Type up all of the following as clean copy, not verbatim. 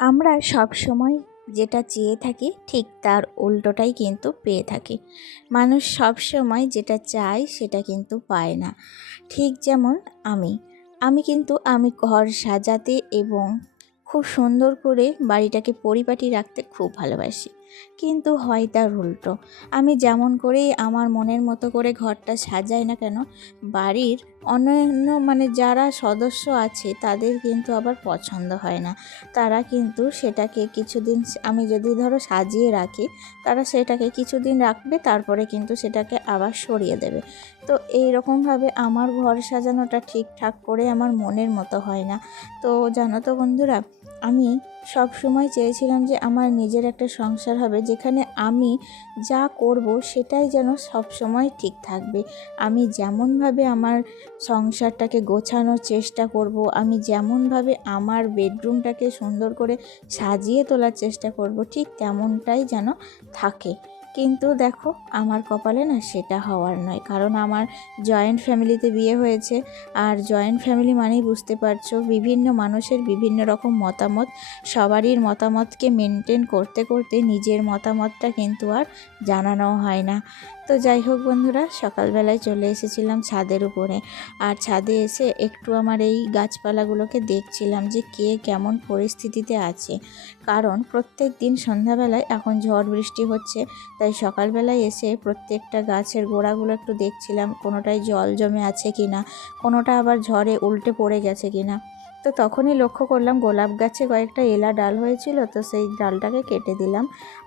আমরা সব সময় যেটা চেয়ে থাকি ঠিক তার উল্টোটাই কিন্তু পেয়ে থাকি। মানুষ সব সময় যেটা চায় সেটা কিন্তু পায় না। ঠিক যেমন আমি ঘর সাজাতে এবং খুব সুন্দর করে বাড়িটাকে পরিপাটি রাখতে খুব ভালোবাসি, কিন্তু হয় তার উল্টো। আমি যেমন করেই আমার মনের মতো করে ঘরটা সাজাই না কেন, বাড়ির অন্যান্য যারা সদস্য আছে তাদের কিন্তু আবার পছন্দ হয় না। তারা কিন্তু সেটাকে কিছুদিন, আমি যদি ধরো সাজিয়ে রাখি, তারা সেটাকে কিছুদিন রাখবে, তারপরে কিন্তু সেটাকে আবার সরিয়ে দেবে। তো এই রকমভাবে আমার ঘর সাজানোটা ঠিকঠাক করে আমার মনের মতো হয় না। তো জানো তো বন্ধুরা, আমি সব সময় চেয়েছিলাম যে আমার নিজের একটা সংসার হবে, যেখানে আমি যা করব সেটাই যেন সব সময় ঠিক থাকবে। আমি যেমনভাবে আমার সংসারটাকে গোছানোর চেষ্টা করব, আমি যেমনভাবে আমার বেডরুমটাকে সুন্দর করে সাজিয়ে তোলার চেষ্টা করব, ঠিক তেমনটাই যেন থাকে। কিন্তু দেখো, আমার কপালে না সেটা হওয়ার নয়, কারণ আমার জয়েন্ট ফ্যামিলিতে বিয়ে হয়েছে। আর জয়েন্ট ফ্যামিলি মানেই বুঝতে পারছো, বিভিন্ন মানুষের বিভিন্ন রকম মতামত, সবারই মতামতকে মেনটেন করতে করতে নিজের মতামতটা কিন্তু আর জানানো হয় না। তো যাই হোক বন্ধুরা, সকালবেলায় চলে এসেছিলাম ছাদের উপরে। আর ছাদে এসে একটু আমার এই গাছপালাগুলোকে দেখছিলাম যে কে কেমন পরিস্থিতিতে আছে। কারণ প্রত্যেক দিন সন্ধ্যাবেলায় এখন ঝড় বৃষ্টি হচ্ছে, তাই সকালবেলায় এসে প্রত্যেকটা গাছের গোড়াগুলো একটু দেখছিলাম, কোনোটায় জল জমে আছে কি না, কোনোটা আবার ঝড়ে উল্টে পড়ে গেছে কি না। তো তখনই লক্ষ্য করলাম গোলাপ গাছে কয়েকটা এলা ডাল হয়েছিল, তো সেই ডালটাকে কেটে দিলাম।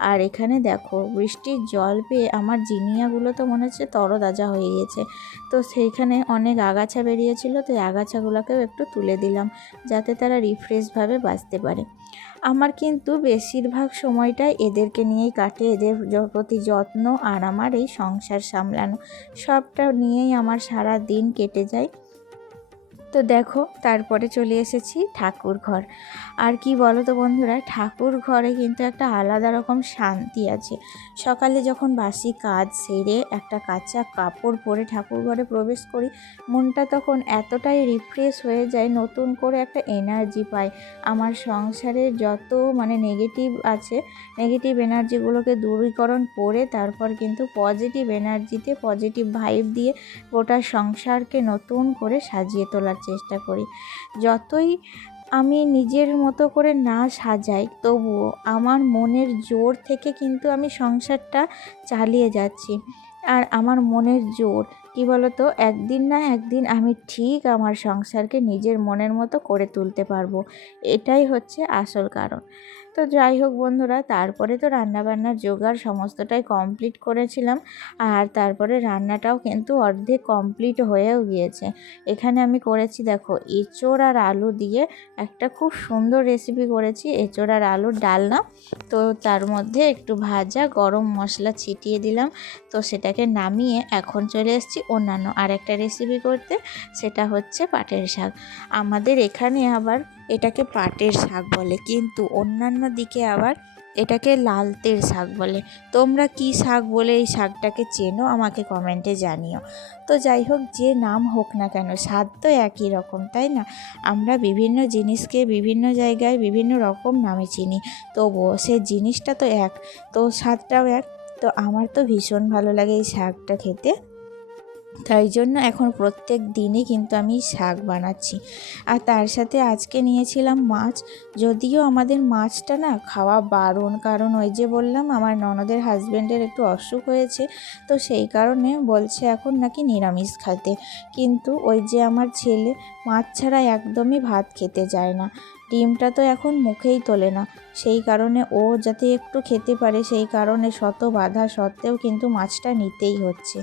আর এখানে দেখো, বৃষ্টির জল পেয়ে আমার জিনিয়াগুলো তো মনে হচ্ছে তরতাজা হয়ে গেছে। তো সেইখানে অনেক আগাছা বেরিয়েছিল, তো এই আগাছাগুলোকেও একটু তুলে দিলাম, যাতে তারা রিফ্রেশভাবে বাঁচতে পারে। আমার কিন্তু বেশিরভাগ সময়টাই এদেরকে নিয়েই কাটে, এদের প্রতি যত্ন আর আমার এই সংসার সামলানো, সবটা নিয়েই আমার সারা দিন কেটে যায়। তো দেখো, তারপরে চলে এসেছি ঠাকুর ঘর। আর কি বলো তো বন্ধুরা, ঠাকুর ঘরে কিন্তু একটা আলাদা রকম শান্তি আছে। সকালে যখন বাসি কাজ সেরে একটা কাঁচা কাপড় পরে ঠাকুর ঘরে প্রবেশ করি, মনটা তখন এতটাই রিফ্রেশ হয়ে যায়, নতুন করে একটা এনার্জি পাই। আমার সংসারে যত নেগেটিভ আছে, নেগেটিভ এনার্জিগুলোকে দূরীকরণ করে তারপর কিন্তু পজিটিভ এনার্জিতে, পজিটিভ ভাইব দিয়ে গোটা সংসারকে নতুন করে সাজিয়ে তোলার চেষ্টা করি। যতই আমি নিজের মতো করে না সাজাই, তবুও আমার মনের জোর থেকে কিন্তু আমি সংসারটা চালিয়ে যাচ্ছি। আর আমার মনের জোর কি বলতো, একদিন না একদিন আমি ঠিক আমার সংসারকে নিজের মনের মতো করে তুলতে পারবো। এটাই হচ্ছে আসল কারণ। তো যাই হোক বন্ধুরা, তারপরে তো রান্নাবান্নার জোগাড় সমস্তটাই কমপ্লিট করেছিলাম। আর তারপরে রান্নাটাও কিন্তু অর্ধেক কমপ্লিট হয়েও গিয়েছে। এখানে আমি করেছি দেখো, এঁচোড় আর আলু দিয়ে একটা খুব সুন্দর রেসিপি করেছি, এঁচোড় আর আলুর ডালনা। তো তার মধ্যে একটু ভাজা গরম মশলা ছিটিয়ে দিলাম। তো সেটাকে নামিয়ে এখন চলে এসেছি অন্যান্য আর একটা রেসিপি করতে, সেটা হচ্ছে পাটের শাক। আমাদের এখানে আবার এটাকে পাটের শাক বলে, কিন্তু অন্যান্য দিকে আবার এটাকে লালতের শাক বলে। তোমরা কি শাক বলে এই শাকটাকে চেনো আমাকে কমেন্টে জানিও। তো যাই হোক, যে নাম হোক না কেন, স্বাদ তো একই রকম, তাই না? আমরা বিভিন্ন জিনিসকে বিভিন্ন জায়গায় বিভিন্ন রকম নামে চিনি, তবুও সে জিনিসটা তো এক, তো স্বাদটাও এক। তো আমার তো ভীষণ ভালো লাগে এই শাকটা খেতে, তাই জন্য এখন প্রত্যেক দিনই কিন্তু আমি শাক বানাচ্ছি। আর তার সাথে আজকে নিয়েছিলাম মাছ। যদিও আমাদের মাছটা না খাওয়া বারণ, কারণ ওই যে বললাম আমার ননদের হাজব্যান্ডের একটু অসুখ হয়েছে, তো সেই কারণে বলছে এখন নাকি নিরামিষ খাতে। কিন্তু ওই যে আমার ছেলে মাছ ছাড়া একদমই ভাত খেতে চায় না, ডিমটা তো এখন মুখেই তোলে না, সেই কারণে ও যাতে একটু খেতে পারে সেই কারণে শত বাধা সত্ত্বেও কিন্তু মাছটা নিতেই হচ্ছে।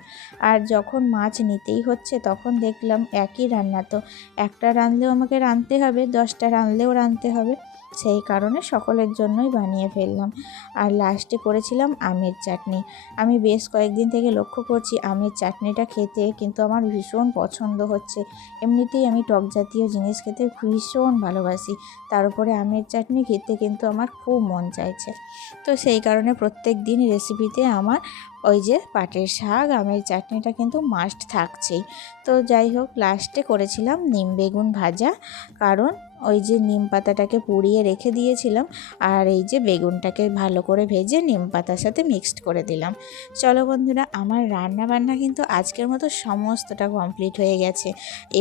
আর যখন মাছ নিতেই হচ্ছে তখন দেখলাম একই রান্না, তো একটা রাঁধলেও আমাকে রাঁধতে হবে, 10টা রাঁধলেও রাঁধতে হবে, সেই কারণে সকলের জন্যই বানিয়ে ফেললাম। আর লাস্টে করেছিলাম আমের চাটনি। আমি বেশ কয়েকদিন থেকে লক্ষ্য করছি আমের চাটনিটা খেতে কিন্তু আমার ভীষণ পছন্দ হচ্ছে। এমনিতেই আমি টক জাতীয় জিনিস খেতে ভীষণ ভালোবাসি, তার উপরে আমের চাটনি খেতে কিন্তু আমার খুব মন চাইছে। তো সেই কারণে প্রত্যেক দিন রেসিপিতে আমার ওই যে পাটের শাক আমের চাটনিটা কিন্তু মাস্ট থাকছেই। তো যাই হোক, লাস্টে করেছিলাম নিম বেগুন ভাজা, কারণ ওই যে নিম পাতাটাকে পুড়িয়ে রেখে দিয়েছিলাম, আর এই যে বেগুনটাকে ভালো করে ভেজে নিম পাতার সাথে মিক্সড করে দিলাম। চলো বন্ধুরা, আমার রান্না বান্না কিন্তু আজকের মতো সমস্তটা কমপ্লিট হয়ে গেছে।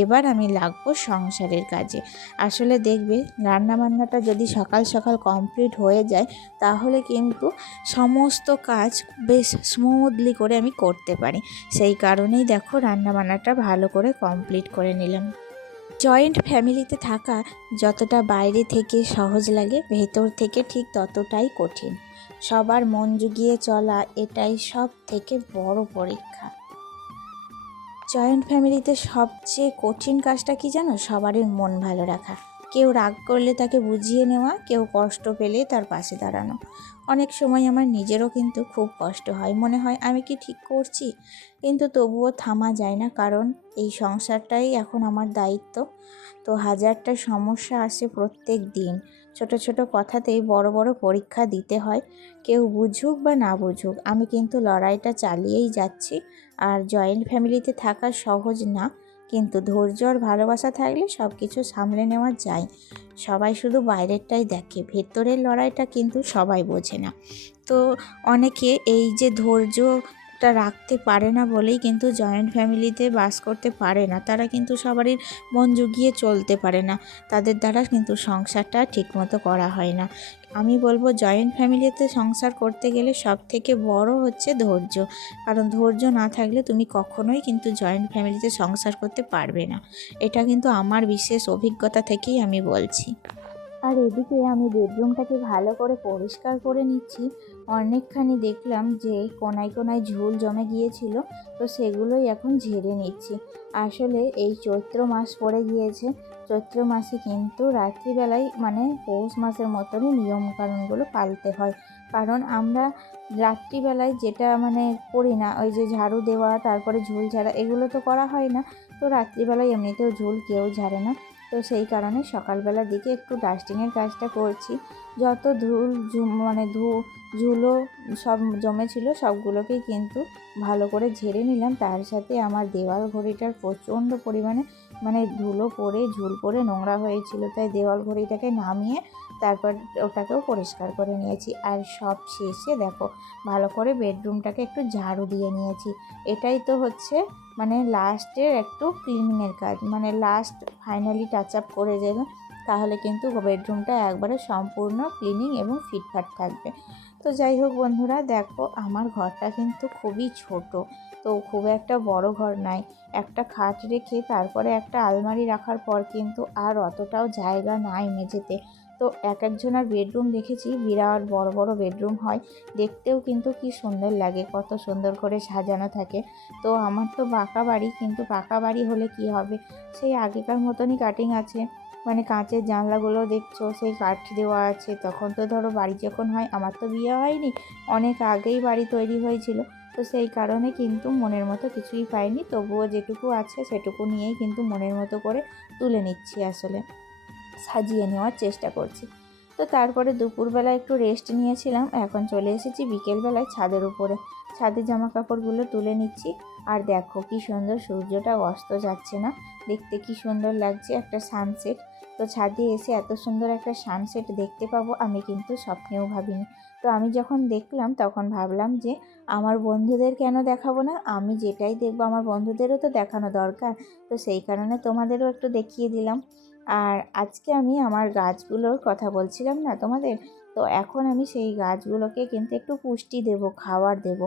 এবার আমি লাগবো সংসারের কাজে। আসলে দেখবে রান্না বান্নাটা যদি সকাল সকাল কমপ্লিট হয়ে যায়, তাহলে কিন্তু সমস্ত কাজ বেশ স্মুথলি করে আমি করতে পারি। সেই কারণেই দেখো রান্না বান্নাটা ভালো করে কমপ্লিট করে নিলাম। জয়েন্ট ফ্যামিলিতে থাকা যতটা বাইরে থেকে সহজ লাগে, ভেতর থেকে ঠিক ততটাই কঠিন। সবার মন জুগিয়ে চলা এটাই সব থেকে বড় পরীক্ষা। জয়েন্ট ফ্যামিলিতে সবচেয়ে কঠিন কাজটা কি জানো? সবারই মন ভালো রাখা। কেউ রাগ করলে তাকে বুঝিয়ে নেওয়া, কেউ কষ্ট পেলে তার পাশে দাঁড়ানো। অনেক সময় আমার নিজেরও কিন্তু খুব কষ্ট হয়, মনে হয় আমি কি ঠিক করছি, কিন্তু তবুও থামা যায় না, কারণ এই সংসারটাই এখন আমার দায়িত্ব। তো হাজারটা সমস্যা আসে প্রত্যেক দিন, ছোট ছোট কথাতেই বড় বড় পরীক্ষা দিতে হয়। কেউ বুঝুক বা না বুঝুক, আমি কিন্তু লড়াইটা চালিয়েই যাচ্ছি। আর জয়েন্ট ফ্যামিলিতে থাকা সহজ না, কিন্তু ধৈর্য আর ভালোবাসা থাকলে সব কিছু সামলে নেওয়া যায়। সবাই শুধু বাইরেরটাই দেখে, ভেতরের লড়াইটা কিন্তু সবাই বোঝে না। তো অনেকে এই যে ধৈর্যটা রাখতে পারে না বলেই কিন্তু জয়েন্ট ফ্যামিলিতে বাস করতে পারে না। তারা কিন্তু সবারই মন জুগিয়ে চলতে পারে না, তাদের দ্বারা কিন্তু সংসারটা ঠিকমতো করা হয় না। আমি বলবো জয়েন্ট ফ্যামিলিতে সংসার করতে গেলে সব থেকে বড় হচ্ছে ধৈর্য, কারণ ধৈর্য না থাকলে তুমি কখনোই কিন্তু জয়েন্ট ফ্যামিলিতে সংসার করতে পারবে না। এটা কিন্তু আমার বিশেষ অভিজ্ঞতা থেকেই আমি বলছি। আর এদিকে আমি বেডরুমটাকে ভালো করে পরিষ্কার করে নিচ্ছি। অনেকখানি দেখলাম যে কোনায় কোনায় ঝুল জমে গিয়েছিল, তো সেগুলোই এখন ঝেড়ে নিচ্ছি। আসলে এই চৈত্র মাস পড়ে গিয়েছে, চৈত্র মাসে কিন্তু রাত্রিবেলায় মানে পৌষ মাসের মতনই নিয়মকানুনগুলো পালতে হয়। কারণ আমরা রাত্রিবেলায় যেটা মানে করি না, ওই যে ঝাড়ু দেওয়া, তারপরে ঝুল ঝাড়া, এগুলো তো করা হয় না। তো রাত্রিবেলায় এমনিতেও ঝুল কেউ ঝাড়ে না, তো সেই কারণে সকালবেলার দিকে একটু ডাস্টিংয়ের কাজটা করছি। যত ঝুলো সব জমেছিল সবগুলোকেই কিন্তু ভালো করে ঝেড়ে নিলাম। তার সাথে আমার দেওয়াল ঘড়িটার প্রচণ্ড পরিমাণে মানে ধুলো পড়ে ঝুল পড়ে নোংরা হয়েছিল, তাই দেওয়াল ঘড়িটাকে নামিয়ে তারপর ওটাকেও পরিষ্কার করে নিয়েছি। আর সব শেষে দেখো ভালো করে বেডরুমটাকে একটু ঝাড়ু দিয়ে নিয়েছি। এটাই তো হচ্ছে মানে লাস্টের একটু ক্লিনিংয়ের কাজ, মানে লাস্ট ফাইনালি টাচ আপ করে দেবে, তাহলে কিন্তু বেডরুমটা একবারে সম্পূর্ণ ক্লিনিং এবং ফিটফাট থাকবে। তো যাই হোক বন্ধুরা, দেখো আমার ঘরটা কিন্তু খুবই ছোট, তো খুব একটা বড় ঘর নাই। একটা খাট রেখে তারপরে একটা আলমারি রাখার পর কিন্তু আর অতটাও জায়গা নাই মেঝেতে। তো এক একজনের বেডরুম দেখেছি বিরাট বড় বড় বেডরুম হয়, দেখতেও কিন্তু কি সুন্দর লাগে, কত সুন্দর করে সাজানো থাকে। তো আমার তো পাকা বাড়ি, কিন্তু পাকা বাড়ি হলে কি হবে, সেই আগেকার মতনই কাটিং আছে, মানে কাঁচের জানলাগুলো দেখছো সেই কাঠ দেওয়া আছে। তখন তো ধরো বাড়ি যখন হয়, আমার তো বিয়ে হয়নি, অনেক আগেই বাড়ি তৈরি হয়েছিল, তো সেই কারণে কিন্তু মনের মতো কিছুই পাইনি। তবুও যেটুকু আছে সেটুকু নিয়েই কিন্তু মনের মতো করে তুলে নিচ্ছি, আসলে সাজিয়ে নেওয়ার চেষ্টা করছি। তো তারপরে দুপুরবেলা একটু রেস্ট নিয়েছিলাম, এখন চলে এসেছি বিকেলবেলায় ছাদের উপরে। ছাদে জামা কাপড়গুলো তুলে নিচ্ছি। আর দেখো কি সুন্দর সূর্যটা অস্ত যাচ্ছে না, দেখতে কি সুন্দর লাগছে, একটা সানসেট। তো ছাদে এসে এত সুন্দর একটা সানসেট দেখতে পাবো আমি কিন্তু স্বপ্নেও ভাবিনি। তো আমি যখন দেখলাম তখন ভাবলাম যে আমার বন্ধুদের কেন দেখাবো না, আমি যেটাই দেখবো আমার বন্ধুদেরও তো দেখানো দরকার। তো সেই কারণে তোমাদেরও একটু দেখিয়ে দিলাম। আর আজকে আমি আমার গাছগুলোর কথা বলছিলাম না তোমাদের, তো এখন আমি সেই গাছগুলোকে কিন্তু একটু পুষ্টি দেব, খাবার দেব।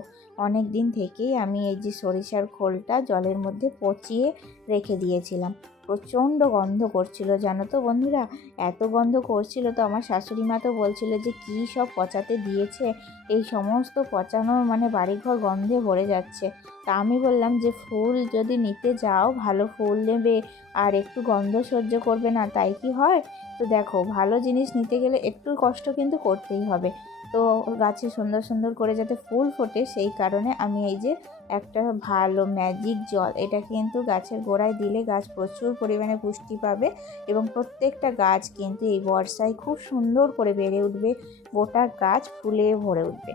অনেক দিন থেকেই আমি এই যে সরিষার খোলটা জলের মধ্যে পচিয়ে রেখে দিয়েছিলাম, প্রচণ্ড গন্ধ করছিল জানো তো বন্ধুরা। এত গন্ধ করছিল, তো আমার শাশুড়ি মা তো বলছিল যে কী সব পচাতে দিয়েছে, এই সমস্ত পচানো মানে বাড়িঘর গন্ধে ভরে যাচ্ছে। তা আমি বললাম যে ফুল যদি নিতে যাও ভালো ফুল নেবে, আর একটু গন্ধ সহ্য করবে না, তাই কি হয়? তো দেখো ভালো জিনিস নিতে গেলে একটু কষ্ট কিন্তু করতেই হবে। তো গাছে সুন্দর সুন্দর করে যাতে ফুল ফোটে, সেই কারণে আমি এই যে একটা ভালো ম্যাজিক জল, এটা কিন্তু গাছের গোড়ায় দিলে গাছ প্রচুর পরিমাণে পুষ্টি পাবে, এবং প্রত্যেকটা গাছ কিন্তু এই বর্ষায় খুব সুন্দর করে বেড়ে উঠবে, গোটা গাছ ফুলে ভরে উঠবে।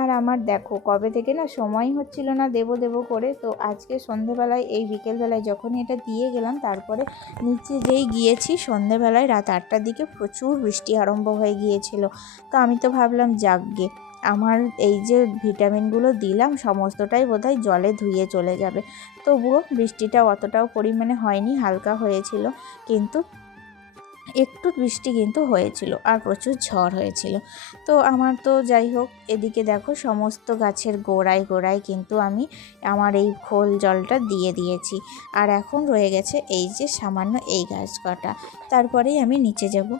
আর আমার দেখো কবে থেকে না সময় হচ্ছিল না দেবো দেবো করে, তো আজকে সন্ধেবেলায় এই বিকেলবেলায় যখনই এটা দিয়ে গেলাম, তারপরে নিচে যেই গিয়েছি সন্ধেবেলায় রাত 8টার দিকে প্রচুর বৃষ্টি আরম্ভ হয়ে গিয়েছিল। তো আমি তো ভাবলাম যাকগে, আমার এই যে ভিটামিনগুলো দিলাম সমস্তটাই বোধহয় জলে ধুয়ে চলে যাবে। তবুও বৃষ্টিটা অতটাও পরিমাণে হয়নি, হালকা হয়েছিল, কিন্তু একটু বৃষ্টি কিন্তু হয়েছিল আর প্রচুর ঝড় হয়েছিল। তো আমার তো যাই হোক, এদিকে দেখো সমস্ত গাছের গোড়ায় গোড়ায় কিন্তু আমি আমার এই খোল জলটা দিয়ে দিয়েছি। আর এখন রয়ে গেছে এই যে সামান্য এই গাছ কটা, তারপরেই আমি নিচে যাব।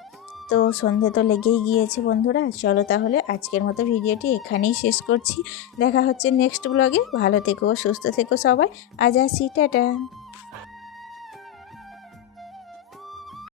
তো সন্ধে তো লেগেই গিয়েছে বন্ধুরা, চলো তাহলে আজকের মতো ভিডিওটি এখানেই শেষ করছি। দেখা হচ্ছে নেক্সট ব্লগে। ভালো থেকো, সুস্থ থেকো সবাই। আজ আসি, টাটা।